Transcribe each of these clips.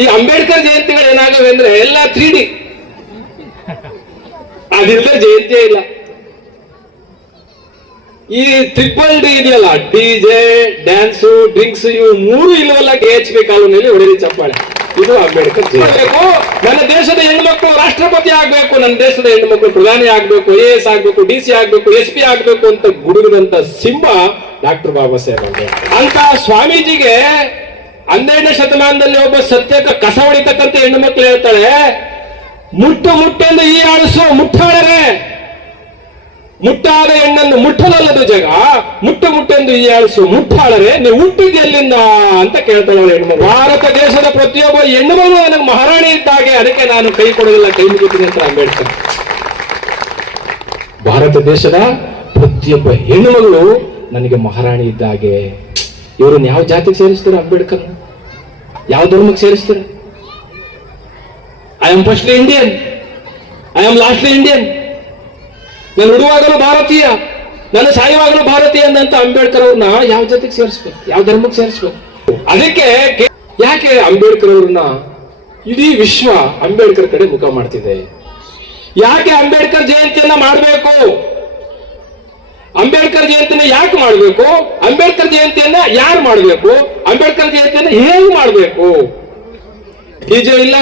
ಈ ಅಂಬೇಡ್ಕರ್ ಜಯಂತಿಗಳು ಏನಾಗವೆ ಅಂದ್ರೆ ಎಲ್ಲ 3D, ಅದಿಲ್ಲದೆ ಜಯಂತಿಯೇ ಇಲ್ಲ. ಈ ಟ್ರಿಪಲ್ D ಇದೆಯಲ್ಲ, DJ, ಡ್ಯಾನ್ಸು, ಡ್ರಿಂಕ್ಸ್, ಇವು 3 ಇಲ್ಲವಲ್ಲ KHP ಕಾಲೋನಿಯಲ್ಲಿ ಹೊಡೆದಿ ಚಪ್ಪಾಳೆ. ಇದು ಅಂಬೇಡ್ಕರ್ ಜಯಂತಿ. ನನ್ನ ದೇಶದ ಹೆಣ್ಮಕ್ಳು ರಾಷ್ಟ್ರಪತಿ ಆಗ್ಬೇಕು, ನನ್ನ ದೇಶದ ಹೆಣ್ಮಕ್ಳು ಪ್ರಧಾನಿ ಆಗ್ಬೇಕು, AS ಆಗ್ಬೇಕು, DC ಆಗ್ಬೇಕು, SP ಆಗ್ಬೇಕು ಅಂತ ಗುಡುಗಿದಂತ ಸಿಂಹ ಡಾಕ್ಟರ್ ಬಾಬಾ ಸಾಹೇಬ್ ಅಂಬೇಡ್ಕರ್. ಅಂತ ಸ್ವಾಮೀಜಿಗೆ 12ನೇ ಶತಮಾನದಲ್ಲಿ ಒಬ್ಬ ಸತ್ಯಕ್ಕೆ ಕಸ ಹೊಡಿತಕ್ಕಂತ ಹೆಣ್ಣು ಮಕ್ಕಳು ಹೇಳ್ತಾಳೆ, ಮುಟ್ಟೆಂದು ಈ ಆಳಿಸು ಮುಟ್ಟಾಳರೆ, ಮುಟ್ಟಾದ ಹೆಣ್ಣನ್ನು ಮುಟ್ಟಲಲ್ಲದು ಜಗ, ಮುಟ್ಟೆಂದು ಈ ಆಳಿಸು ಮುಟ್ಟಾಳರೆ, ನೀವು ಹುಟ್ಟಿದ ಎಲ್ಲಿಂದ ಅಂತ ಕೇಳ್ತಾಳೆ ಹೆಣ್ಣು. ಭಾರತ ದೇಶದ ಪ್ರತಿಯೊಬ್ಬ ಹೆಣ್ಣು ಮಗಳು ನನಗೆ ಮಹಾರಾಣಿ ಇದ್ದಾಗೆ, ಅದಕ್ಕೆ ನಾನು ಕೈ ಕೊಡೋದಿಲ್ಲ, ಕೈ ಮುಗಿತೀನಿ ಅಂತ ಅಂಬೇಡ್ಕರ್. ಭಾರತ ದೇಶದ ಪ್ರತಿಯೊಬ್ಬ ಹೆಣ್ಣು ಮಗಳು ನನಗೆ ಮಹಾರಾಣಿ ಇದ್ದಾಗೆ. ಇವ್ರನ್ನ ಯಾವ ಜಾತಿಗೆ ಸೇರಿಸ್ತಾರೆ ಅಂಬೇಡ್ಕರ್? ಯಾವ ಧರ್ಮಕ್ಕೆ ಸೇರಿಸ್ತಾರೆ? I am firstly Indian, I am lastly Indian. ನಾನು ಉಡುವಾಗಲೂ ಭಾರತೀಯ, ನಾನು ಸಾಯುವಾಗಲೂ ಭಾರತೀಯ ಅಂತ ಅಂಬೇಡ್ಕರ್ ಅವ್ರನ್ನ ಯಾವ ಜಾತಿಗೆ ಸೇರಿಸ್ಬೇಕು, ಯಾವ ಧರ್ಮಕ್ಕೆ ಸೇರಿಸ್ಬೇಕು? ಅದಕ್ಕೆ ಯಾಕೆ ಅಂಬೇಡ್ಕರ್ ಅವ್ರನ್ನ ಇಡೀ ವಿಶ್ವ ಅಂಬೇಡ್ಕರ್ ಕಡೆ ಮುಖ ಮಾಡ್ತಿದೆ? ಯಾಕೆ ಅಂಬೇಡ್ಕರ್ ಜಯಂತಿಯನ್ನ ಮಾಡಬೇಕು? ಅಂಬೇಡ್ಕರ್ ಜಯಂತಿನ ಯಾಕೆ ಮಾಡಬೇಕು? ಅಂಬೇಡ್ಕರ್ ಜಯಂತಿಯನ್ನ ಯಾರು ಮಾಡಬೇಕು? ಅಂಬೇಡ್ಕರ್ ಜಯಂತಿಯನ್ನ ಹೇಗೆ ಮಾಡಬೇಕು? DJ ಇಲ್ಲ,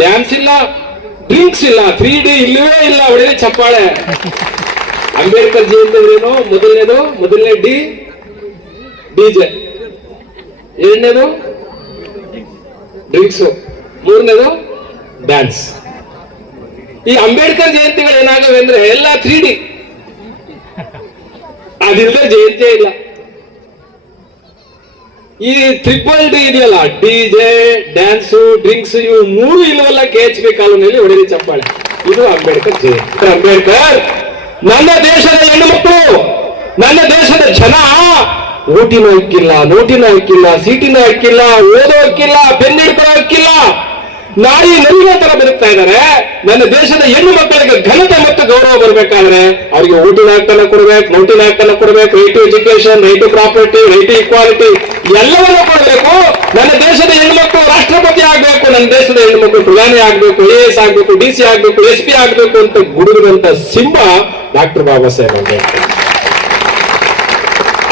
ಡ್ಯಾನ್ಸ್ ಇಲ್ಲ, ಡ್ರಿಂಕ್ಸ್ ಇಲ್ಲ, 3D ಇಲ್ಲವೇ ಇಲ್ಲ, ಹೊಡೆದೇ ಚಪ್ಪಾಳೆ. ಅಂಬೇಡ್ಕರ್ ಜಯಂತಿ ಅಂದ್ರೇನು? ಮೊದಲನೇ DJ, ಎರಡನೇದು ಡ್ರಿಂಕ್ಸ್, ಮೂರನೇದು ಡ್ಯಾನ್ಸ್. ಈ ಅಂಬೇಡ್ಕರ್ ಜಯಂತಿಗಳು ಏನಾಗವೆ ಅಂದ್ರೆ ಎಲ್ಲ 3D, ಅದಿಲ್ಲದೆ ಜಯಂತಿಯೇ ಇಲ್ಲ. ಈ ಟ್ರಿಪಲ್ D ಇದೆಯಲ್ಲ, DJ, ಡ್ಯಾನ್ಸು, ಡ್ರಿಂಕ್ಸ್, ಇವು 3 ಇಲ್ಲವಲ್ಲ KHP ಕಾಲೋನಿಯಲ್ಲಿ ಹೊಡೆದಿ ಚಪ್ಪಾಳೆ. ಇದು ಅಂಬೇಡ್ಕರ್ ಜಯಂತಿ. ಅಂಬೇಡ್ಕರ್ ನನ್ನ ದೇಶದ ಹೆಣ್ಣುಮಕ್ಕಳು, ನನ್ನ ದೇಶದ ಜನ ಓಟಿನ ಹಕ್ಕಿಲ್ಲ, ನೋಟಿನ ಹಕ್ಕಿಲ್ಲ, ಸೀಟಿನ ಹಕ್ಕಿಲ್ಲ, ಓದೋ ಹಕ್ಕಿಲ್ಲ, ಬೆನ್ನಿಡ್ಕೊಳ್ಳೋ ಹಕ್ಕಿಲ್ಲ, ನಾಯಿ ನರಿಗಳ ತರ ಬದುಕ್ತಾ ಇದ್ದಾರೆ. ನನ್ನ ದೇಶದ ಹೆಣ್ಣು ಮಕ್ಕಳಿಗೆ ಘನತೆ ಮತ್ತು ಗೌರವ ಬರಬೇಕಾದ್ರೆ ಅವರಿಗೆ ಓಟಿನ ಹಕ್ಕನ್ನು ಕೊಡ್ಬೇಕು, ನೋಟಿನ ಹಕ್ಕನ್ನು ಕೊಡ್ಬೇಕು, right to education, right to property, right to equality ಎಲ್ಲವನ್ನೂ ಕೊಡಬೇಕು. ನನ್ನ ದೇಶದ ಹೆಣ್ಮಕ್ಳು ರಾಷ್ಟ್ರಪತಿ ಆಗ್ಬೇಕು, ನನ್ನ ದೇಶದ ಹೆಣ್ಮಕ್ಳು ಪ್ರಧಾನಿ ಆಗ್ಬೇಕು, AS ಆಗ್ಬೇಕು, DC ಆಗ್ಬೇಕು, SP ಆಗ್ಬೇಕು ಅಂತ ಗುಡುಗಿದಂತ ಸಿಂಹ ಡಾಕ್ಟರ್ ಬಾಬಾ ಸಾಹೇಬ್ ಅಂಬೇಡ್ಕರ್.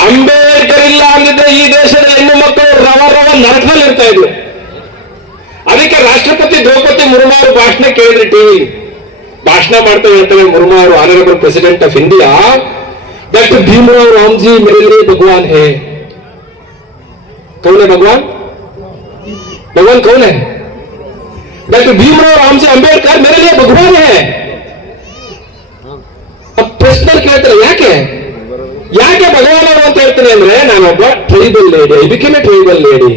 ಅಂಬೇಡ್ಕರ್ ಇಲ್ಲ ಅಂದಿದ್ರೆ ಈ ದೇಶದ ಹೆಣ್ಣು ಮಕ್ಕಳು ರವ ನರಕದಲ್ಲಿ ಇರ್ತಾ ಇದ್ರು. ಅದಕ್ಕೆ ರಾಷ್ಟ್ರಪತಿ ದ್ರೌಪದಿ ಮುರ್ಮು ಅವರು ಭಾಷಣ ಕೇಳಿದ್ರಿ, ಟಿವಿ ಭಾಷಣ ಮಾಡ್ತಾ ಹೇಳ್ತಾರೆ ಮುರ್ಮು ಅವರು, honourable president of India, doctor Bhimrao Ramji मेरे लिए भगवान है. कौन है भगवान? भगवान कौन है? डॉक्टर भीमराव रामजी अंबेडकर मेरे लिए भगवान है. ಪ್ರಶ್ನೆ ಕೇಳ್ತಾರೆ, ಯಾಕೆ ಭಗವಾನ್ ಅವರು ಅಂತ ಹೇಳ್ತಾರೆ ಅಂದ್ರೆ, ನಾನೊಬ್ಬ tribal lady, I became a tribal lady.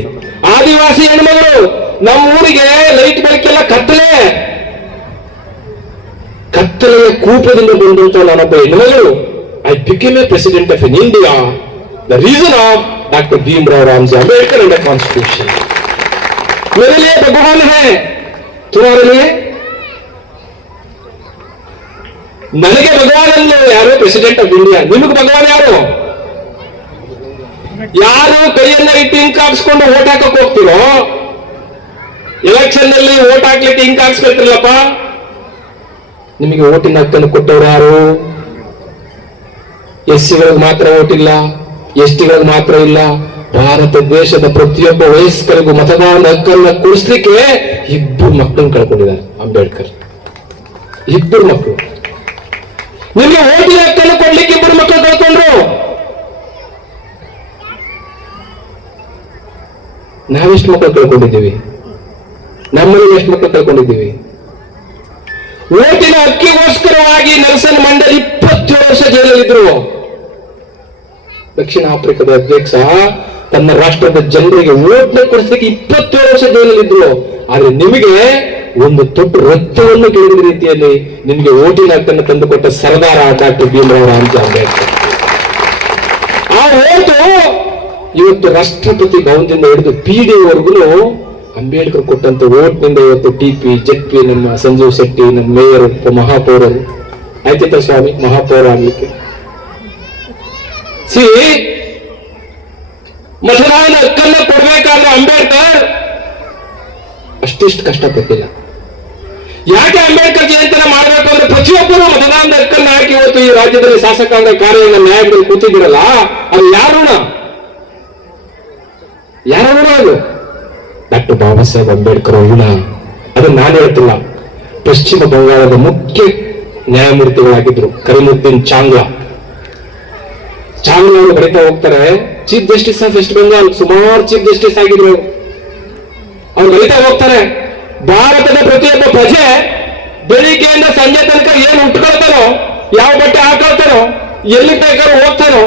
ಆದಿವಾಸಿ ಹೆಣ್ಮಗಳು, ನಮ್ಮ ಊರಿಗೆ ಲೈಟ್ ಬೆಳಕೆಲ್ಲ ಕತ್ತಲೆಯ ಕೂಪದಿಂದ ಬಂದಂತ ನಾನೊಬ್ಬ ಹೆಣ್ಮಗಳು. I became A president of in India, the reason of doctor Bhimrao Ramji Ambedkar and the constitution. मेरे लिए भगवान है, तुम्हारे लिए? ನನಗೆ ಭಗವಾನ್ ಅಂದ್ರೆ ಯಾರು? President of India. ನಿಮಗೆ ಭಗವಾನ್ ಯಾರು? ಯಾರು ಕೈಯನ್ನ ಇಟ್ಟು ಇಂಕ್ ಹಾಕ್ಸ್ಕೊಂಡು ಓಟ್ ಹಾಕಕ್ ಹೋಗ್ತಿರೋ, ಎಲೆಕ್ಷನ್ ನಲ್ಲಿ ಓಟ್ ಹಾಕ್ಲಿಕ್ಕೆ ಇಂಕ್ ಹಾಕ್ಸ್ಕೊಳ್ತಿರಲ್ಲಪ್ಪ, ನಿಮಗೆ ಓಟಿನ ಹಕ್ಕನ್ನು ಕೊಟ್ಟವ್ರು ಯಾರು? SC-ಗಳಿಗೆ ಮಾತ್ರ ಓಟ್ ಇಲ್ಲ, ST-ಗಳಿಗೆ ಮಾತ್ರ ಇಲ್ಲ. ಭಾರತ ದೇಶದ ಪ್ರತಿಯೊಬ್ಬ ವಯಸ್ಕರಿಗೂ ಮತದಾನದ ಹಕ್ಕನ್ನು ಕೊಡಿಸ್ಲಿಕ್ಕೆ 2 ಮಕ್ಕಳನ್ನು ಕಳ್ಕೊಂಡಿದ್ದಾರೆ ಅಂಬೇಡ್ಕರ್. 2 ಮಕ್ಕಳು. ನಿಮಗೆ ಓಟಿನ ಹಕ್ಕನ್ನು ಕೊಡ್ಲಿಕ್ಕೆ 2 ಮಕ್ಕಳು ಕಳ್ಕೊಂಡ್ರು. ನಾವೆಷ್ಟು ಮಕ್ಕಳು ಕಳ್ಕೊಂಡಿದ್ದೀವಿ? ನಮ್ಮಲ್ಲಿ ಎಷ್ಟು ಮಕ್ಕಳು ಕಳ್ಕೊಂಡಿದ್ದೀವಿ? ಓಟಿನ ಹಕ್ಕಿಗೋಸ್ಕರವಾಗಿ ನೆಲ್ಸನ್ ಮಂಡೇಲ 27 ವರ್ಷ ಜೈಲಲ್ಲಿದ್ರು. ದಕ್ಷಿಣ ಆಫ್ರಿಕಾದ ಅಧ್ಯಕ್ಷ ತನ್ನ ರಾಷ್ಟ್ರದ ಜನರಿಗೆ ಓಟ್ನ ಕೊಡಿಸ್ಲಿಕ್ಕೆ 27 ವರ್ಷ ಜೈಲಲ್ಲಿದ್ರು. ಆದ್ರೆ ನಿಮಗೆ ಒಂದು ತೊಟ್ಟು ರಕ್ತವನ್ನು ಕೇಳಿದ ರೀತಿಯಲ್ಲಿ ನಿಮಗೆ ಓಟಿನ ಹಕ್ಕನ್ನು ತಂದುಕೊಟ್ಟ ಸರ್ದಾರ ಡಾಕ್ಟರ್ ಭೀಮರಾವ್ ರಾಮ್ಜಿ ಅಂಬೇಡ್ಕರ್. ಆ ಓಟು ಇವತ್ತು ರಾಷ್ಟ್ರಪತಿ ಭವನದಿಂದ ಹಿಡಿದು PD-ವರೆಗೂ ಅಂಬೇಡ್ಕರ್ ಕೊಟ್ಟಂತ ಓಟ್ನಿಂದ ಇವತ್ತು TP, ZP, ನಮ್ಮ ಸಂಜೀವ್ ಶೆಟ್ಟಿ, ನಮ್ಮ ಮೇಯರ್, ಮಹಾಪೌರರು ಆಯ್ತಿತ್ತ ಸ್ವಾಮಿ ಮಹಾಪೌರ ಆಗ್ಲಿಕ್ಕೆ. ಮತದಾನ ಹಕ್ಕನ್ನು ಕೊಡ್ಬೇಕಾದ್ರೆ ಅಂಬೇಡ್ಕರ್ ಅಷ್ಟಿಷ್ಟು ಕಷ್ಟಪಟ್ಟಿಲ್ಲ. ಯಾಕೆ ಅಂಬೇಡ್ಕರ್ ಜಯಂತಿನ ಮಾಡಬೇಕು ಅಂದ್ರೆ ಪ್ರತಿಯೊಬ್ಬರು ಮತದಾನದ ಹಕ್ಕನ್ನು ಹಾಕಿ ಇವತ್ತು ಈ ರಾಜ್ಯದಲ್ಲಿ ಶಾಸಕಾಂಗ ಕಾರ್ಯಗಳ ನ್ಯಾಯದಲ್ಲಿ ಕೂತಿದ್ದೀರಲ್ಲ, ಅದು ಯಾರು ಅದು ಡಾಕ್ಟರ್ ಬಾಬಾ ಸಾಹೇಬ್ ಅಂಬೇಡ್ಕರ್ ಋಣ. ಅದನ್ನ ನಾನು ಹೇಳ್ತಿಲ್ಲ. ಪಶ್ಚಿಮ ಬಂಗಾಳದ ಮುಖ್ಯ ನ್ಯಾಯಮೂರ್ತಿಗಳಾಗಿದ್ರು ಕರೀಮುದ್ದೀನ್ ಚಾಂಗ್ಲಾ ಅವರು ಬರೀತಾ ಹೋಗ್ತಾರೆ, chief justice of West Bengal, ಸುಮಾರು ಚೀಫ್ ಜಸ್ಟಿಸ್ ಆಗಿದ್ರು. ಅವ್ರು ಬರೀತಾ ಹೋಗ್ತಾರೆ, ಭಾರತದ ಪ್ರತಿಯೊಬ್ಬ ಪ್ರಜೆ ಬೆಳಿಗ್ಗೆಯಿಂದ ಸಂಜೆ ತನಕ ಏನ್ ಉಟ್ಕೊಳ್ತಾರೋ, ಯಾವ ಬಟ್ಟೆ ಹಾಕೊಳ್ತಾರೋ, ಎಲ್ಲಿ ಬೇಕಾದ್ರೂ ಹೋಗ್ತಾರೋ,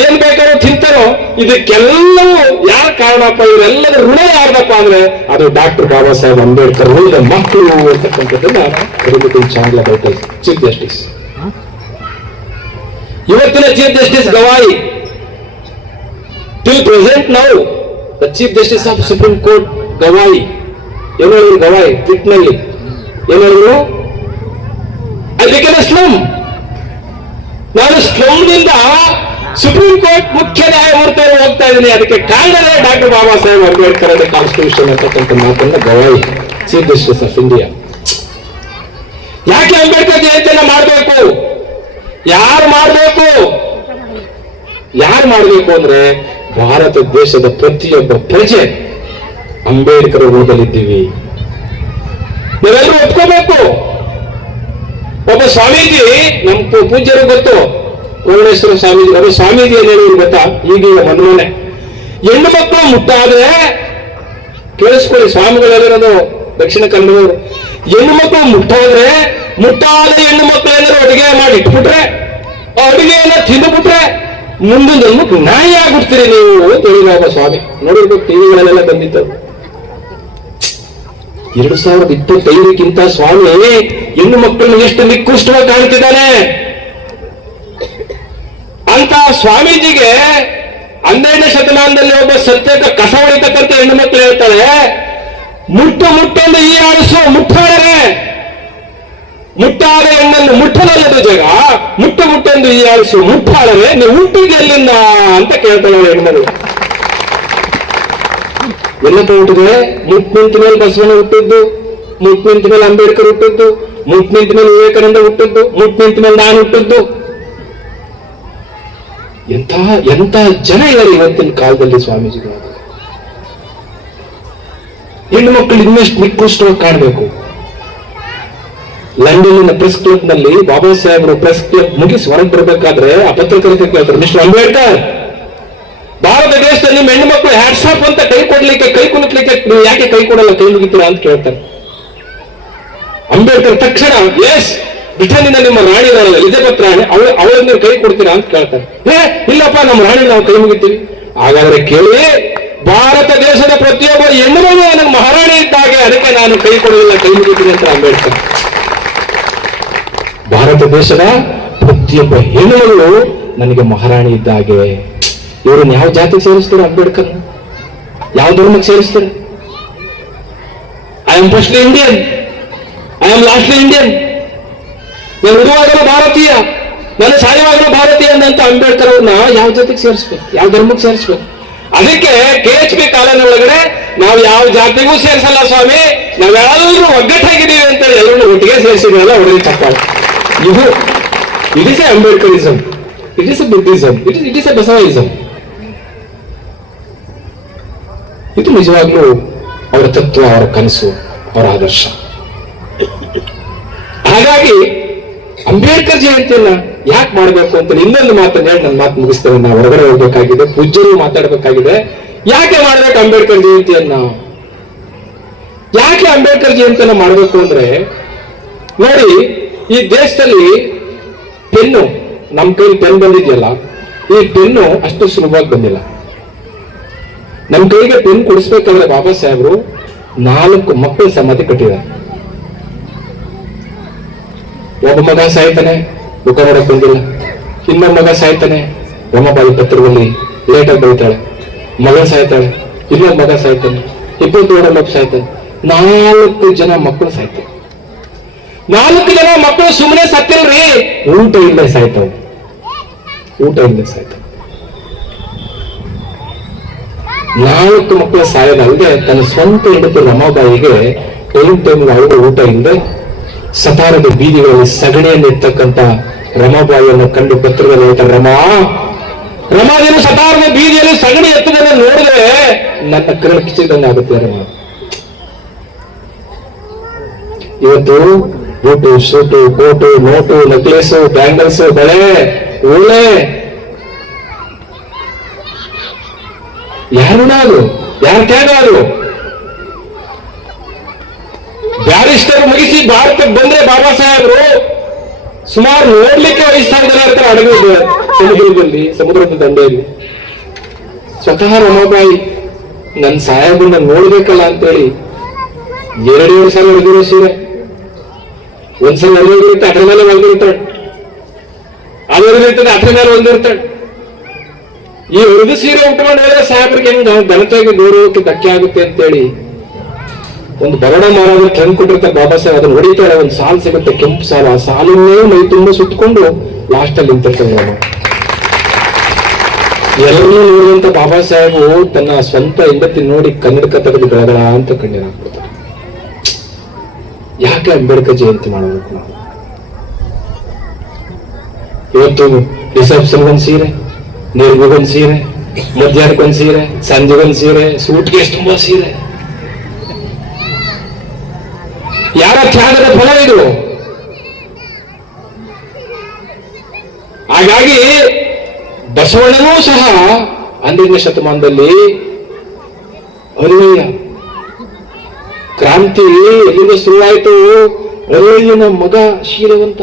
ಏನ್ ಬೇಕಾದ್ರೂ ತಿಂತಾರೋ, ಇದಕ್ಕೆಲ್ಲವೂ ಯಾರ ಕಾರಣಪ್ಪ, ಇವರೆಲ್ಲದ ಋಣ ಯಾರ್ದಪ್ಪ ಅಂದ್ರೆ ಅದು ಡಾಕ್ಟರ್ ಬಾಬಾ ಸಾಹೇಬ್ ಅಂಬೇಡ್ಕರ್ ಉಳಿದ ಮಕ್ಕಳು ಅಂತಕ್ಕಂಥದ್ದನ್ನ ಕರೀಮುದ್ದೀನ್ ಚಾಂಗ್ಲಾ ಬೈತಾರೆ, ಚೀಫ್ ಜಸ್ಟಿಸ್. ಇವತ್ತಿನ chief justice Gavai, till present now the chief justice of supreme court Gavai ಏನು ಹೇಳಿದ್ರು? ಗವಾಯಿ ಟ್ವಿಟ್ ನಲ್ಲಿ ಏನು ಹೇಳಿದ್ರು? I become A slum. ನಾನು ಸ್ಲಮ್ನಿಂದ ಸುಪ್ರೀಂ ಕೋರ್ಟ್ ಮುಖ್ಯ ನ್ಯಾಯಮೂರ್ತಿಯವರು ಹೋಗ್ತಾ ಇದ್ದೀನಿ. ಅದಕ್ಕೆ ಕಾರಣವೇ ಡಾಕ್ಟರ್ ಬಾಬಾ ಸಾಹೇಬ್ ಅಂಬೇಡ್ಕರ್ ಅವರ ಕಾನ್ಸ್ಟಿಟ್ಯೂಷನ್ ಅಂತಕ್ಕಂಥ ಮಾತನ್ನ Gavai, chief justice of India. ಯಾಕೆ ಅಂಬೇಡ್ಕರ್ ಜಯಂತಿಯನ್ನ ಮಾಡಬೇಕು? ಯಾರು ಮಾಡಬೇಕು ಅಂದ್ರೆ ಭಾರತ ದೇಶದ ಪ್ರತಿಯೊಬ್ಬ ಪ್ರಜೆ ಅಂಬೇಡ್ಕರ್ ಋಣದಲ್ಲಿದ್ದೀವಿ. ನಾವೆಲ್ಲರೂ ಒಪ್ಕೋಬೇಕು. ಒಬ್ಬ ಸ್ವಾಮೀಜಿ, ನಮ್ಮ ಪೂಜ್ಯರು ಗೊತ್ತು, ಕೋರಣೇಶ್ವರ ಸ್ವಾಮೀಜಿ, ಒಬ್ಬ ಸ್ವಾಮೀಜಿ ಏನ್ ಹೇಳಿದ್ರು ಗೊತ್ತಾ? ಈಗೀಗ ಮೊನ್ನೆ ಹೆಣ್ಣು ಮಕ್ಕಳು ಮುಟ್ಟಾದ್ರೆ, ಕೇಳಿಸ್ಕೊಳ್ಳಿ ಸ್ವಾಮಿಗಳೆಲ್ಲರೂ ದಕ್ಷಿಣ ಕನ್ನಡದವರು, ಹೆಣ್ಣು ಮಕ್ಕಳು ಮುಟ್ಟಾದ ಹೆಣ್ಣು ಮಕ್ಕಳು ಏನಾದ್ರು ಅಡುಗೆ ಮಾಡಿ ಇಟ್ಬಿಟ್ರೆ, ಅಡುಗೆಯನ್ನ ತಿಂದುಬಿಟ್ರೆ ಮುಂದಿನ ಜನ್ಮಕ್ಕೆ ನಾಯಿ ಆಗ್ಬಿಡ್ತೀರಿ ನೀವು ಅಂತ ಹೇಳಿದ ಒಬ್ಬ ಸ್ವಾಮಿ. ನೋಡಿರ್ಬೇಕು, ಟಿವಿಗಳಲ್ಲೆಲ್ಲ ಬಂದಿತ್ತು. 2025ಕ್ಕಿಂತ ಸ್ವಾಮಿ ಹೆಣ್ಣು ಮಕ್ಕಳನ್ನ ಎಷ್ಟು ನಿಕೃಷ್ಟವಾಗಿ ಕಾಣ್ತಿದ್ದಾನೆ ಅಂತ ಸ್ವಾಮೀಜಿಗೆ 12ನೇ ಶತಮಾನದಲ್ಲಿ ಒಬ್ಬ ಸತ್ಯಕ ಕಸ ಹೊಡಿತಕ್ಕಂಥ ಹೆಣ್ಣು ಮಕ್ಕಳು ಹೇಳ್ತಾಳೆ, ಮುಟ್ಟೊಂದು ಈ ಆಡಿಸು ಮುಟ್ಟಾಡರೆ, ಮುಟ್ಟಾದ ಹೆಣ್ಣನ್ನು ಮುಟ್ಟನಲ್ಲದು ಜಗ, ಮುಟ್ಟೊಂದು ಈ ಆಡಿಸು ಮುಟ್ಟಾಡರೆ, ನೀವು ಹುಟ್ಟಿದ ಎಲ್ಲಿಂದ ಅಂತ ಕೇಳ್ತಾಳೆ ಹೆಣ್ಣು. ಎಲ್ಲಪ್ಪ ಹುಟ್ಟಿದ್ರೆ? ಮುಟ್ ನಿಂತ ಮೇಲೆ ಬಸವಣ್ಣ ಹುಟ್ಟಿದ್ದು, ಮುಟ್ ನಿಂತ ಮೇಲೆ ಅಂಬೇಡ್ಕರ್ ಹುಟ್ಟಿದ್ದು, ಮುಟ್ ನಿಂತ ಮೇಲೆ ವಿವೇಕಾನಂದ ಹುಟ್ಟಿದ್ದು, ಮುಟ್ ನಿಂತ ಮೇಲೆ ನಾನು ಹುಟ್ಟಿದ್ದು. ಎಂತ ಜನ ಇದ್ದಾರೆ ಇವತ್ತಿನ ಕಾಲದಲ್ಲಿ ಸ್ವಾಮೀಜಿಗಳು. ಹೆಣ್ಣು ಮಕ್ಕಳು ಇನ್ನಷ್ಟು ನಿಕೃಷ್ಟವಾಗಿ ಕಾಣಬೇಕು. ಲಂಡನ್ನಿನ ಪ್ರೆಸ್ ಕ್ಲಬ್ ನಲ್ಲಿ ಬಾಬಾ ಸಾಹೇಬರು ಪ್ರೆಸ್ ಕ್ಲಬ್ ಮುಗಿಸಿ ಹೊರಗೆ ಬರಬೇಕಾದ್ರೆ ಆ ಪತ್ರಕರ್ತ ಕೇಳ್ತಾರೆ, ಮಿಸ್ಟರ್ ಅಂಬೇಡ್ಕರ್, ಭಾರತ ದೇಶದಲ್ಲಿ ನಿಮ್ಮ ಹೆಣ್ಣು ಮಕ್ಕಳು ಹ್ಯಾಟ್ಸಾಪ್ ಅಂತ ಕೈ ಕೊಡ್ಲಿಕ್ಕೆ, ಕೈ ಕುಣಿಸ್ಲಿಕ್ಕೆ ನೀವು ಯಾಕೆ ಕೈ ಕೊಡಲ್ಲ, ಕೈ ಮುಗಿತೀರಾ ಅಂತ ಕೇಳ್ತಾರೆ. ಅಂಬೇಡ್ಕರ್ ತಕ್ಷಣ, ಎಸ್, ಬ್ರಿಟನ್ನಿನ ನಿಮ್ಮ ರಾಣಿ ಇದಾರಲ್ಲ ಎಲಿಜಬೆತ್ ರಾಣಿ, ಅವಳನ್ನ ನೀವು ಕೈ ಕೊಡ್ತೀರಾ ಅಂತ ಕೇಳ್ತಾರೆ. ಇಲ್ಲಪ್ಪ, ನಮ್ಮ ರಾಣಿ ನಾವು ಕೈ ಮುಗಿತೀವಿ. ಹಾಗಾದ್ರೆ ಕೇಳಿ, ಭಾರತ ದೇಶದ ಪ್ರತಿಯೊಬ್ಬ ಹೆಣ್ಣು ಮಗು ನನಗೆ ಮಹಾರಾಣಿ ಇದ್ದಾಗೆ, ಅದಕ್ಕೆ ನಾನು ಕೈ ಕೊಡಲಿಲ್ಲ, ಕೈ ಮುಗಿತೀನಿ ಅಂತ ಅಂಬೇಡ್ಕರ್. ಭಾರತ ದೇಶದ ಪ್ರತಿಯೊಬ್ಬ ಹೆಣ್ಣು ಮಗಳು ನನಗೆ ಮಹಾರಾಣಿ ಇದ್ದಾಗೆ. ಇವ್ರನ್ನ ಯಾವ ಜಾತಿಗೆ ಸೇರಿಸ್ತಾರೆ? ಅಂಬೇಡ್ಕರ್ ಯಾವ ಧರ್ಮಕ್ಕೆ ಸೇರಿಸ್ತಾರೆ? I am firstly Indian, I am lastly Indian. ನಾನು ಇರುವಾಗಲೂ ಭಾರತೀಯ, ನಾನು ಸಾಯುವಾಗಲೂ ಭಾರತೀಯ ಅಂತ ಅಂಬೇಡ್ಕರ್ ಅವ್ರನ್ನ ಯಾವ ಜಾತಿಗೆ ಸೇರಿಸ್ಬೇಕು, ಯಾವ ಧರ್ಮಕ್ಕೆ ಸೇರಿಸ್ಬೇಕು? ಅದಕ್ಕೆ KHP ಕಾಲೋನಿ ಒಳಗಡೆ ನಾವು ಯಾವ ಜಾತಿಗೂ ಸೇರಿಸಲ್ಲ ಸ್ವಾಮಿ, ನಾವೆಲ್ಲರೂ ಒಗ್ಗಟ್ಟಾಗಿದ್ದೀವಿ ಅಂತ ಎಲ್ಲರೂ ಒಟ್ಟಿಗೆ ಸೇರಿಸಿದ್ವಲ್ಲ, ಒಳ್ಳೆ ಚಪ್ಪಾಳೆ. It is a Ambedkarism, it is a Buddhism, it is a Basavaism. ಇದು ನಿಜವಾಗ್ಲೂ ಅವರ ತತ್ವ, ಅವರ ಕನಸು, ಅವರ ಆದರ್ಶ. ಹಾಗಾಗಿ ಅಂಬೇಡ್ಕರ್ ಜಯಂತಿಯನ್ನ ಯಾಕೆ ಮಾಡಬೇಕು ಅಂತ ಇನ್ನೊಂದು ಮಾತನ್ನ ಹೇಳಿ ನನ್ನ ಮಾತು ಮುಗಿಸ್ತೇನೆ. ನಾವು ಹೊರಗಡೆ ಹೋಗ್ಬೇಕಾಗಿದೆ, ಪೂಜ್ಯರು ಮಾತಾಡ್ಬೇಕಾಗಿದೆ. ಯಾಕೆ ಮಾಡ್ಬೇಕು ಅಂಬೇಡ್ಕರ್ ಜಯಂತಿಯನ್ನ? ಯಾಕೆ ಅಂಬೇಡ್ಕರ್ ಜಯಂತಿಯನ್ನ ಮಾಡಬೇಕು ಅಂದ್ರೆ, ನೋಡಿ, ಈ ದೇಶದಲ್ಲಿ ಪೆನ್ನು, ನಮ್ಮ ಕೈಲಿ ಪೆನ್ ಬಂದಿದೆಯಲ್ಲ, ಈ ಪೆನ್ನು ಅಷ್ಟು ಸುಲಭವಾಗಿ ಬಂದಿಲ್ಲ. ನಮ್ಮ ಕೈಗೆ ಪೆನ್ ಕೊಡಿಸ್ಬೇಕಾದ್ರೆ ಬಾಬಾ ಸಾಹೇಬರು 4 ಮಕ್ಕಳ ಸಮಾಧಿ ಕಟ್ಟಿದ್ದಾರೆ. ಒಬ್ಬ ಮಗ ಸಾಯ್ತಾನೆ, ಮುಖ ನೋಡಕ್ ಬಂದಿಲ್ಲ. ಇನ್ನೊಬ್ಬ ಮಗ ಸಾಯ್ತಾನೆ, ರಮಾಬಾಯಿ ಪತ್ರದಲ್ಲಿ ಲೇಟಾಗಿ ಬರೀತಾಳೆ. ಮಗ ಸಾಯ್ತಾಳೆ, ಇನ್ನೊಬ್ಬ ಮಗ ಸಾಯ್ತಾನೆ, 22 ಮಗ ಸಾಯ್ತಾನೆ. 4 ಜನ ಮಕ್ಕಳು ಸಾಯ್ತಾರೆ. 4 ಜನ ಮಕ್ಕಳು ಸುಮ್ಮನೆ ಸತ್ತಿಲ್ರಿ, ಊಟ ಇಲ್ಲದೆ ಸಾಯ್ತಾವೆ, ಊಟ ಇಲ್ಲದೆ ಸಾಯ್ತಾವೆ. 4 ಮಕ್ಕಳ ಸಾಯೋದಲ್ಲದೆ ತನ್ನ ಸ್ವಂತ ಹೆಂಡತಿ ರಮಾಬಾಯಿಗೆ ಟೈಮ್ ಅವಳು ಊಟ ಇಲ್ಲದೆ ಸತಾರದ ಬೀದಿಗಳಲ್ಲಿ ಸಗಣಿಯನ್ನು ಎತ್ತಕ್ಕಂತ ರಮಾಬಾಯಿಯನ್ನು ಕಂಡು ಪತ್ರದಲ್ಲಿ ಹೇಳ್ತಾರೆ, ರಮಾದೇವಿ ಸತಾರದ ಬೀದಿಯಲ್ಲಿ ಸಗಣಿ ಎತ್ತದನ್ನು ನೋಡಿದ್ರೆ ನನ್ನ ಕರಳು ಕಿಚ್ಚಿದಂಗೆ ಆಗುತ್ತೆ ರಮಾ. ಇವತ್ತು boot suit coat note necklace bangles ಬಳೆ ಓಳೆ ಯಾರು ಯಾರು ತ್ಯಾಗ ಅದು. ಬ್ಯಾರಿಸ್ಟರ್ ಮುಗಿಸಿ ಭಾರತಕ್ಕೆ ಬಂದ್ರೆ ಬಾಬಾ ಸಾಹೇಬರು ಸುಮಾರು ನೋಡ್ಲಿಕ್ಕೆ ವಯಸ್ಸಾದ ಇರ್ತಾರೆ ಅಡಗು ಸಮುದ್ರದ ದಂಡೆಯಲ್ಲಿ. ಸ್ವತಃ ರಮಾಬಾಯಿ ನನ್ನ ಸಾಹೇಬನ್ನ ನೋಡ್ಬೇಕಲ್ಲ ಅಂತೇಳಿ 2 ಸಲ ಹೊಡೆದಿರೋ ಸೀರೆ, ಒಂದ್ಸಲ ಹೊಡೆದಿರುತ್ತೆ ಅದ್ರ ಮೇಲೆ ಹೊಡೆದಿರ್ತಾಳೆ, ಅದು ಹೊಡೆದಿರ್ತದೆ ಅದ್ರ ಮೇಲೆ ಹೊಡೆದಿರ್ತಾಳೆ. ಈ ಹೊಡೆದು ಸೀರೆ ಉಟ್ಕೊಂಡು ಹೇಳಿದ್ರೆ ಸಾಹೇಬ್ರಿಗೆ ಹೆಂಗ ಘನತೆಗೆ ಗೌರವಕ್ಕೆ ಧಕ್ಕೆ ಆಗುತ್ತೆ ಅಂತೇಳಿ ಒಂದು ಬರಡ ಮಾರಾದ ತಂದು ಕೊಟ್ಟಿರ್ತಾರೆ ಬಾಬಾ ಸಾಹೇಬ್. ಅದನ್ನ ಹೊಡಿತಾಳೆ, ಒಂದು ಸಾಲು ಸಿಗುತ್ತೆ ಕೆಂಪು ಸಾಲು, ಆ ಸಾಲನ್ನೇ ಮೈ ತುಂಬ ಸುತ್ತಕೊಂಡು ಲಾಸ್ಟ್ ಅಲ್ಲಿ ನಿಂತಿರ್ತಾರೆ ನಾವು. ಎಲ್ಲರೂ ನೋಡಿದಂತ ಬಾಬಾ ಸಾಹೇಬು ತನ್ನ ಸ್ವಂತ ಹೆಂಡತಿ ನೋಡಿ ಕನ್ನಡಕ ತೆಗೆದು ಬೆಳಗಳ ಅಂತ ಕಣ್ಣೀರು ಹಾಕ್ಬಿಡ್ತಾರೆ. ಯಾಕೆ ಅಂಬೇಡ್ಕರ್ ಜಯಂತಿ ಮಾಡಬೇಕು ನಾವು? ಇವತ್ತು ರಿಸೆಪ್ಷನ್ಗೊಂದು ಸೀರೆ, ನಿರ್ಗುಗೊಂದು ಸೀರೆ, ಮಧ್ಯಾಹ್ನಕ್ಕೊಂದು ಸೀರೆ, ಸಂಜೆಗೊಂದು ಸೀರೆ, ಸೂಟ್ಗೆ ತುಂಬಾ ಸೀರೆ. ಯಾರ ತ್ಯಾಗದ ಫಲ ಇದು? ಹಾಗಾಗಿ ಬಸವಣ್ಣನೂ ಸಹ 12ನೇ ಶತಮಾನದಲ್ಲಿ ಅಲ್ಲಯ್ಯ ಕ್ರಾಂತಿ ಎಲ್ಲಿಂದ ಶುರುವಾಯಿತು? ಅಲ್ಲಯ್ಯನ ಮಗ ಶೀಲವಂತ.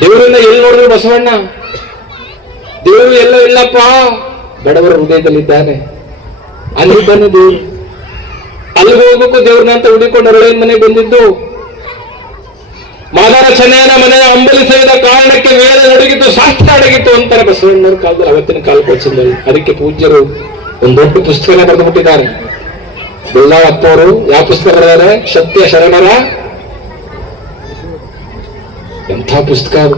ದೇವರನ್ನ ಎಲ್ಲಿ ನೋಡಿದ್ರು ಬಸವಣ್ಣ, ದೇವರು ಎಲ್ಲ ಇಲ್ಲಪ್ಪ, ಬಡವರ ಹೃದಯದಲ್ಲಿದ್ದಾನೆ, ಅಲ್ಲಿದ್ದಾನೆ ದೇವರು. ಅಲ್ಲಿಗೆ ಹೋಗ್ಬೇಕು ದೇವ್ರನ್ನ ಅಂತ ಹುಡುಕೊಂಡು ಅರಳಿನ ಮನೆಗೆ ಬಂದಿದ್ದು. ಮಾದಾರ ಚೆನ್ನಯ್ಯನ ಮನೆ ಅಂಬಲಿಸಿದ ಕಾರಣಕ್ಕೆ ವೇದ ನಡಗಿತ್ತು, ಶಾಸ್ತ್ರ ಅಡಗಿತ್ತು ಅಂತಾರೆ ಬಸವಣ್ಣನ ಕಾಲದಲ್ಲಿ, ಅವತ್ತಿನ ಕಾಲದಲ್ಲಿ. ಅದಕ್ಕೆ ಪೂಜ್ಯರು ಒಂದು ದೊಡ್ಡ ಪುಸ್ತಕನ ಬರೆದು ಬಿಟ್ಟಿದ್ದಾರೆ. ಬೆಳ್ಳಾವ್ ಅಪ್ಪವರು ಯಾವ ಪುಸ್ತಕ ಬರೆದಾರೆ? ಸತ್ಯ ಶರಣರ. ಎಂಥ ಪುಸ್ತಕ ಅದು!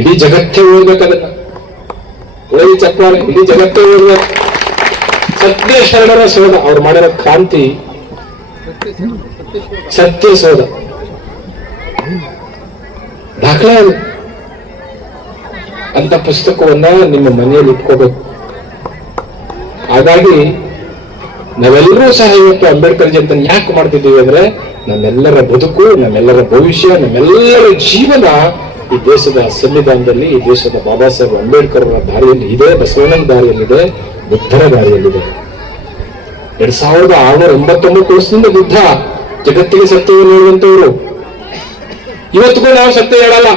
ಇಡೀ ಜಗತ್ತೇ ಓದ್ಬೇಕು ಅದನ್ನ. ಓದಿ ಚಪ್ಪಾಳೆ, ಇಡೀ ಜಗತ್ತೇ ಓದ್ಬೇಕು. ಸತ್ಯ ಶರಣರ ಸೋದ, ಅವ್ರು ಮಾಡಿರೋ ಕ್ರಾಂತಿ ಸತ್ಯ ಸೋದ ದಾಖಲೆ ಅದು. ಅಂತ ಪುಸ್ತಕವನ್ನ ನಿಮ್ಮ ಮನೆಯಲ್ಲಿ ಇಟ್ಕೋಬೇಕು. ಹಾಗಾಗಿ ನಾವೆಲ್ಲರೂ ಸಹ ಇವತ್ತು ಅಂಬೇಡ್ಕರ್ ಜಯಂತಿಯನ್ನು ಯಾಕೆ ಮಾಡ್ತಿದ್ದೀವಿ ಅಂದ್ರೆ, ನಮ್ಮೆಲ್ಲರ ಬದುಕು, ನಮ್ಮೆಲ್ಲರ ಭವಿಷ್ಯ, ನಮ್ಮೆಲ್ಲರ ಜೀವನ ಈ ದೇಶದ ಸಂವಿಧಾನದಲ್ಲಿ, ಈ ದೇಶದ ಬಾಬಾ ಸಾಹೇಬ್ ಅಂಬೇಡ್ಕರ್ ಅವರ ದಾರಿಯಲ್ಲಿ ಇದೆ, ಬಸವಣ್ಣನ ದಾರಿಯಲ್ಲಿದೆ, ಬುದ್ಧರ ದಾರಿಯಲ್ಲಿದೆ. 2689 ವರ್ಷದಿಂದ ಬುದ್ಧ ಜಗತ್ತಿಗೆ ಸತ್ಯವನ್ನು ಹೇಳುವಂತವರು. ಇವತ್ತಿಗೂ ನಾವು ಸತ್ಯ ಹೇಳಲ್ಲ,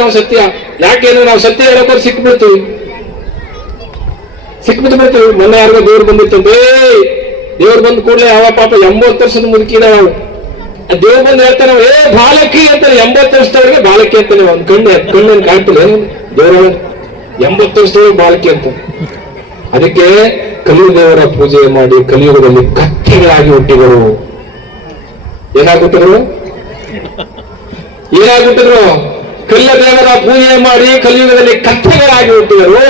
ನಾವು ಸತ್ಯ. ಯಾಕೆಂದ್ರೆ ನಾವು ಸತ್ಯ ಹೇಳೋಕೆ ಸಿಕ್ಬಿಡ್ತೀವಿ. ಮೊನ್ನೆ ಯಾರಿಗೋ ದೇವ್ರು ಬಂದಿತ್ತು, ದೇವ್ರು ಬಂದ ಕೂಡಲೇ ಅವ ಪಾಪ 80 ವರ್ಷದ ಮುದುಕಿದ ನಾವು. ದೇವ್ರು ಬಂದು ಹೇಳ್ತಾನೆ, ಬಾಲಕಿ ಅಂತಾನೆ. 80 ವರ್ಷದವರಿಗೆ ಬಾಲಕಿ ಅಂತಾನೆ. ಒಂದು ಕಣ್ಣೇನು ಕಾಣ್ತಿಲ್ಲ ದೇವರ 80 ವರ್ಷದವರಿಗೆ ಬಾಲಕಿ ಅಂತ. ಅದಕ್ಕೆ ಕಲಿಯುಗದೇವರ ಪೂಜೆ ಮಾಡಿ ಕಲಿಯುಗದಲ್ಲಿ ಕತ್ತೆಗಳಾಗಿ ಹುಟ್ಟಿದರು. ಏನಾಗ್ಬಿಟ್ಟಿದ್ರು? ಕಲ್ಲ ದೇವರ ಪೂಜೆ ಮಾಡಿ ಕಲಿಯುಗದಲ್ಲಿ ಕತ್ತೆಗಳಾಗಿ ಹುಟ್ಟಿದರು.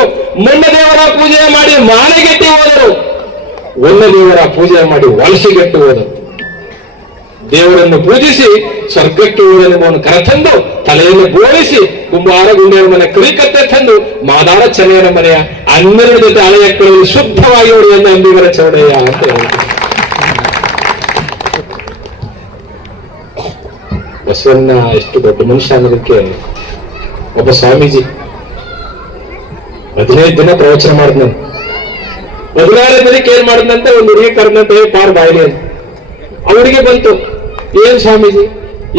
ಮಣ್ಣ ದೇವರ ಪೂಜೆ ಮಾಡಿ ಮಾನೆಗೆಟ್ಟಿ ಹೋದರು. ಒನ್ನ ದೇವರ ಪೂಜೆ ಮಾಡಿ ವಲಸೆಗೆಟ್ಟು ಹೋದರು. ದೇವರನ್ನು ಪೂಜಿಸಿ ಸ್ವರ್ಗಕ್ಕೆ ಹೋಗಲೆಂಬುವನ್ನು ಕರೆತಂದು ತಲೆಯನ್ನು ಬೋಳಿಸಿ ಕುಂಬಾರ ಗುಂಡಿಯರ ಮನೆ ಕರಿಕತ್ತೆ ತಂದು ಮಾದಾರ ಚೆನ್ನಯ್ಯನ ಮನೆಯ 12 ಜೊತೆ ಹಳೆಯಕ್ಕಳಲ್ಲಿ ಶುದ್ಧವಾಗಿ ಹೊಡೆಯನ್ನು ಅಂಬಿಗರ ಚೌಡಯ್ಯ ಅಂತ ಹೇಳಿದ್ರು. ಬಸವಣ್ಣ ಎಷ್ಟು ದೊಡ್ಡ ಮನುಷ್ಯ ಅನ್ನೋದಕ್ಕೆ ಒಬ್ಬ ಸ್ವಾಮೀಜಿ 15 ದಿನ ಪ್ರವಚನ ಮಾಡಿದ್ನ. 16ನೇ ದಿನಕ್ಕೆ ಏನ್ ಮಾಡಿದಂತೆ, ಒಂದು ಹುಡುಗಿ ಕರೆದಂತೆ ಪಾರ್ ಬಾಯಿಲಿ ಅಂತ. ಅವರಿಗೆ ಬಂತು, ಏನ್ ಸ್ವಾಮೀಜಿ?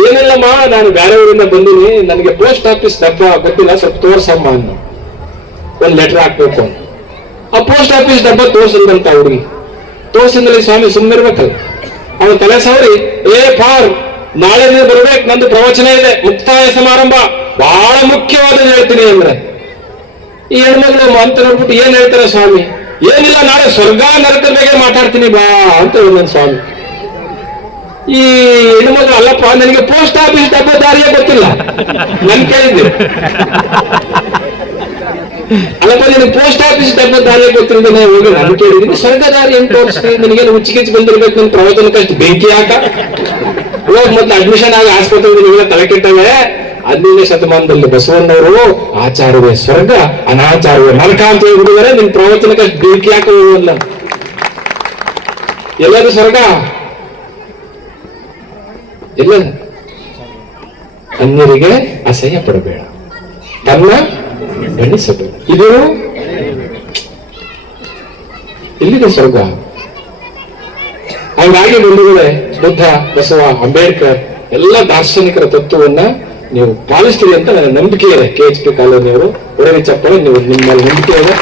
ಏನಿಲ್ಲಮ್ಮ, ನಾನು ಬೇರೆ ಊರಿಂದ ಬಂದೀನಿ, ನನಗೆ ಪೋಸ್ಟ್ ಆಫೀಸ್ ಡಬ್ಬ ಗೊತ್ತಿಲ್ಲ, ಸ್ವಲ್ಪ ತೋರ್ಸಮ್ಮ ಅನ್ನ. ಒಂದು ಲೆಟರ್ ಹಾಕ್ಬೇಕು ಅಂತ. ಆ ಪೋಸ್ಟ್ ಆಫೀಸ್ ಡಬ್ಬ ತೋರ್ಸಿಲ್ದಂತ ಹುಡುಗಿ. ತೋರ್ಸಿದ್ರಲ್ಲಿ ಸ್ವಾಮಿ ಸುಮ್ಮನಿರ್ಬೇಕಲ್ಲ. ಅವನು ತಲೆ ಸವರಿ, ಪಾರ್ ನಾಳೆ ನೀವು ಬರ್ಬೇಕು, ನಂದು ಪ್ರವಚನ ಇದೆ, ಮುಕ್ತಾಯ ಸಮಾರಂಭ, ಬಹಳ ಮುಖ್ಯವಾದ ಹೇಳ್ತೀನಿ ಅಂದ್ರೆ. ಈ ಹೆಣ್ಮಗಳು ಅಂತ ನೋಡ್ಬಿಟ್ಟು ಏನ್ ಹೇಳ್ತಾರೆ ಸ್ವಾಮಿ? ಏನಿಲ್ಲ, ನಾಳೆ ಸ್ವರ್ಗ ನರಕದ ಬಗ್ಗೆ ಮಾತಾಡ್ತೀನಿ ಬಾ ಅಂತ ನನ್ನ ಸ್ವಾಮಿ. ಈ ಹೆಣ್ಮಗಳು, ಅಲ್ಲಪ್ಪ ನನಗೆ ಪೋಸ್ಟ್ ಆಫೀಸ್ ಡಬ್ಬ ದಾರಿಯೇ ಗೊತ್ತಿಲ್ಲ, ನನ್ ಕೇಳಿದ್ದೆ. ಅಲ್ಲಪ್ಪ ನಿನಗೆ ಪೋಸ್ಟ್ ಆಫೀಸ್ ಡಬ್ಬ ದಾರಿ ಗೊತ್ತಿರೋದು ನಾನು ಹೋಗಿ ನಾನು ಕೇಳಿದ್ದೀನಿ, ಸ್ವರ್ಗ ದಾರಿ ಹೆಂಗ್ ತೋರಿಸ್ತೀನಿ ನಿನಗೇನು ಹುಚ್ಚಿಗಿಚ್ಚಿ ಬಂದಿರ್ಬೇಕು ನಿನ್ ಪ್ರವಚನಕ್ಕೆ ಅಷ್ಟು ಬೆಂಕಿ ಹಾಕ ಹೋಗಿ ಮೊದ್ಲು ಅಡ್ಮಿಷನ್ ಆಗಿ ಆಸ್ಪತ್ರೆ ನೀವೆಲ್ಲ ತಲೆ ಕೆಟ್ಟವೆ. 15ನೇ ಶತಮಾನದಲ್ಲಿ ಬಸವಣ್ಣವರು ಆಚಾರವೇ ಸ್ವರ್ಗ ಅನಾಚಾರವೇ ನರಕ ಅಂತ ಹೇಳ್ಬಿಡಿದರೆ ನಿನ್ ಪ್ರವಚನಕ್ಕೆ ಅಷ್ಟು ಬೆಂಕಿ ಹಾಕ ಹೋಗಲ್ಲ. ಎಲ್ಲರೂ ಸ್ವರ್ಗ ಎಲ್ಲ. ಅನ್ಯರಿಗೆ ಅಸಹ್ಯ ಪಡಬೇಡ, ತನ್ನ ಗಣಿಸಬೇಡ. ಇದು ಇಲ್ಲಿದೆ ಸ್ವರ್ಗ. ಹಾಗಾಗಿ ಬಂಧುಗಳೇ, ಬುದ್ಧ, ಬಸವ, ಅಂಬೇಡ್ಕರ್ ಎಲ್ಲ ದಾರ್ಶನಿಕರ ತತ್ವವನ್ನ ನೀವು ಪಾಲಿಸ್ತೀರಿ ಅಂತ ನನ್ನ ನಂಬಿಕೆ ಇದೆ. KHP ಕಾಲೋನಿಯವರು ಹೊರಗೆ ಚಪ್ಪಳೆ ನೀವು ನಿಮ್ಮಲ್ಲಿ ನಂಬಿಕೆ ಇದೆ.